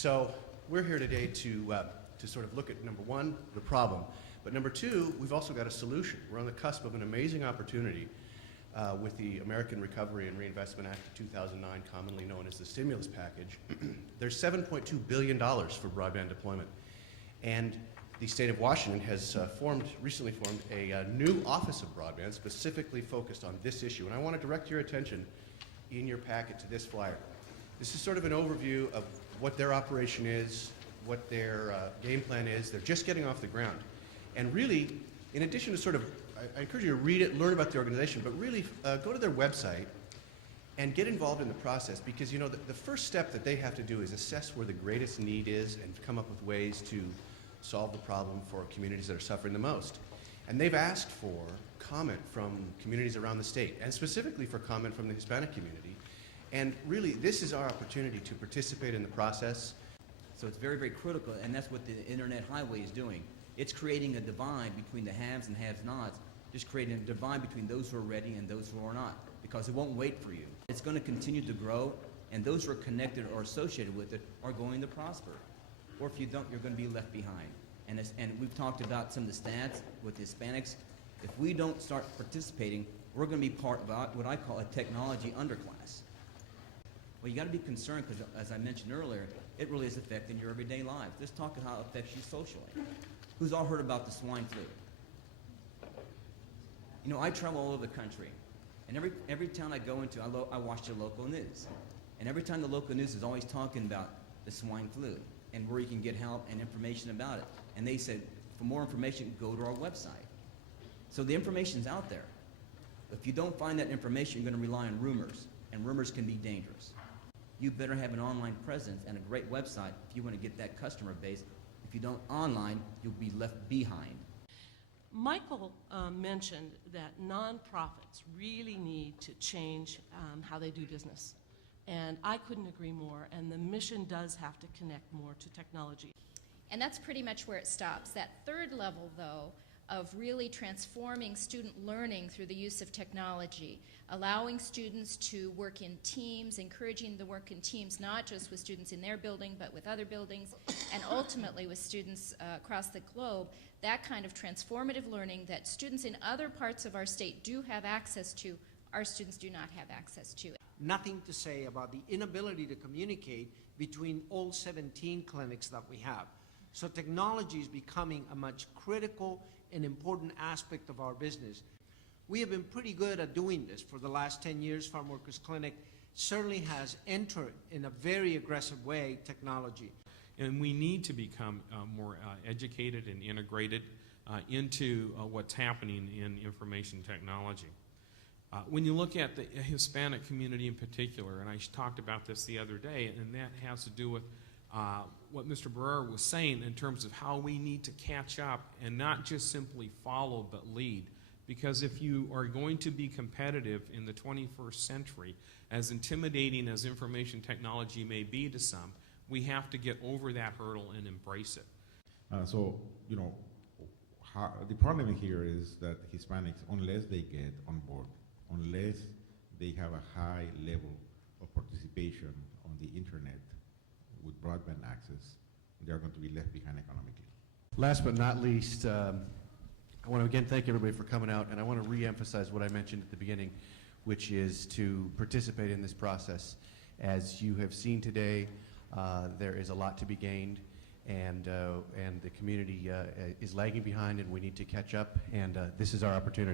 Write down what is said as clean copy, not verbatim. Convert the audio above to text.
So we're here today to sort of look at, number one, the problem, but number two, we've also got a solution. We're on the cusp of an amazing opportunity with the American Recovery and Reinvestment Act of 2009, commonly known as the stimulus package. There's $7.2 billion for broadband deployment. And the state of Washington has recently formed a new Office of Broadband specifically focused on this issue. And I want to direct your attention in your packet to this flyer. This is sort of an overview of what their operation is, what their game plan is. They're just getting off the ground. And really, in addition to sort of, I encourage you to read it, learn about the organization, but really go to their website and get involved in the process, because you know the first step that they have to do is assess where the greatest need is and come up with ways to solve the problem for communities that are suffering the most. And they've asked for comment from communities around the state, and specifically for comment from the Hispanic community. And really, this is our opportunity to participate in the process. So it's very, very critical, and that's what the Internet Highway is doing. It's creating a divide between the haves and have-nots, just creating a divide between those who are ready and those who are not, because it won't wait for you. It's going to continue to grow, and those who are connected or associated with it are going to prosper. Or if you don't, you're going to be left behind. And we've talked about some of the stats with the Hispanics. If we don't start participating, we're going to be part of what I call a technology underclass. Well, you got to be concerned because, as I mentioned earlier, it really is affecting your everyday lives. Let's talk about how it affects you socially. Who's all heard about the swine flu? You know, I travel all over the country, and every town I go into, I watch the local news. And every time the local news is always talking about the swine flu and where you can get help and information about it. And they said, for more information, go to our website. So the information's out there. If you don't find that information, you're going to rely on rumors, and rumors can be dangerous. You better have an online presence and a great website if you want to get that customer base. If you don't online, you'll be left behind. Michael mentioned that nonprofits really need to change how they do business. And I couldn't agree more, and the mission does have to connect more to technology. And that's pretty much where it stops. That third level, though, of really transforming student learning through the use of technology, allowing students to work in teams, encouraging the work in teams, not just with students in their building, but with other buildings, and ultimately with students across the globe, that kind of transformative learning that students in other parts of our state do have access to, our students do not have access to. Nothing to say about the inability to communicate between all 17 clinics that we have. So technology is becoming a much critical and important aspect of our business. We have been pretty good at doing this for the last 10 years. Farm Workers Clinic certainly has entered in a very aggressive way technology. And we need to become more educated and integrated into what's happening in information technology. When you look at the Hispanic community in particular, and I talked about this the other day, and that has to do with what Mr. Barrera was saying in terms of how we need to catch up and not just simply follow but lead. Because if you are going to be competitive in the 21st century, as intimidating as information technology may be to some, we have to get over that hurdle and embrace it. So, you know, the problem here is that Hispanics, unless they get on board, unless they have a high level of participation on the internet with broadband access, they're going to be left behind economically. Last but not least, I want to again thank everybody for coming out, and I want to re-emphasize what I mentioned at the beginning, which is to participate in this process. As you have seen today, there is a lot to be gained, and the community is lagging behind, and we need to catch up, and this is our opportunity.